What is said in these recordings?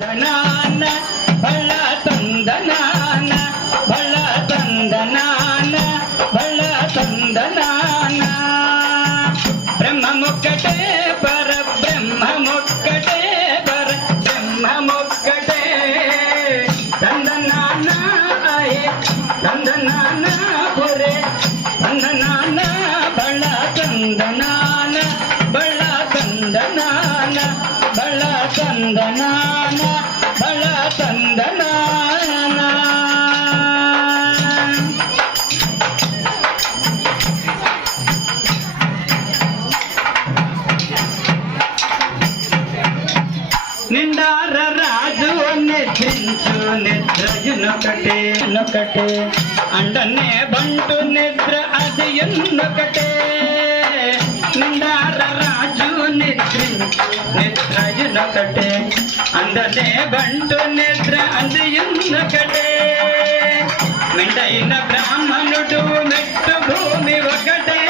ದಂದನಾನ ಬಳ ತಂದನಾನ ಬಳ ತಂದನಾನ ಬಳ ತಂದನಾನ ಬ್ರಹ್ಮ ಮುಕ್ಕಟೆ ಪರ ಬ್ರಹ್ಮ ಮುಕ್ಕಟೆ ಪರ ಬ್ರಹ್ಮ ಮುಕ್ಕಟೆ ತಂದನಾನ ಆಯೆ ತಂದನಾನ ಪುರೆ ತಂದನಾನ ಬಳ ತಂದನಾನ ಬಳ ತಂದನಾನ ಬಳ ತಂದನಾನ ಬಳ ತಂದನಾನ నిండార రాజు నిద్రించు నిద్రయునొకటే నొకటే అండనే బంటు నిద్ర అది ఎన్నొకటే నిండార రాజు నిద్రించు నిద్రయునొకటే అందనే బంటు నిద్ర అది ఎన్నొకటే మెండైన బ్రాహ్మణుడు మెట్టు భూమి ఒకటే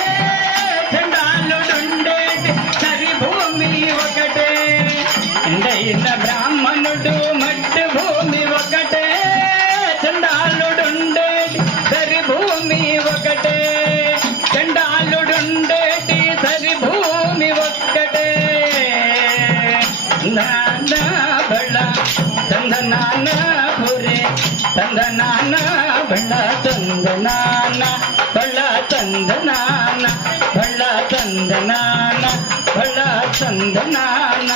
చండాలుడుండేటి సరి భూమి ఒకటే ఎండైన బ్రాహ్మణుడు మట్టి భూమి ఒకటే చండాలుడుండేటి సరి భూమి ఒకటే చండాలుడుండేటి సరి భూమి ఒక్కటే నాన్న బళ్ళ తందనాన్న పురే తందనాన్న బళ్ళ తందనాన్న బళ్ళ తందనాన్న బళ్ళ తందనాన్న బళ్ళ తందనాన్న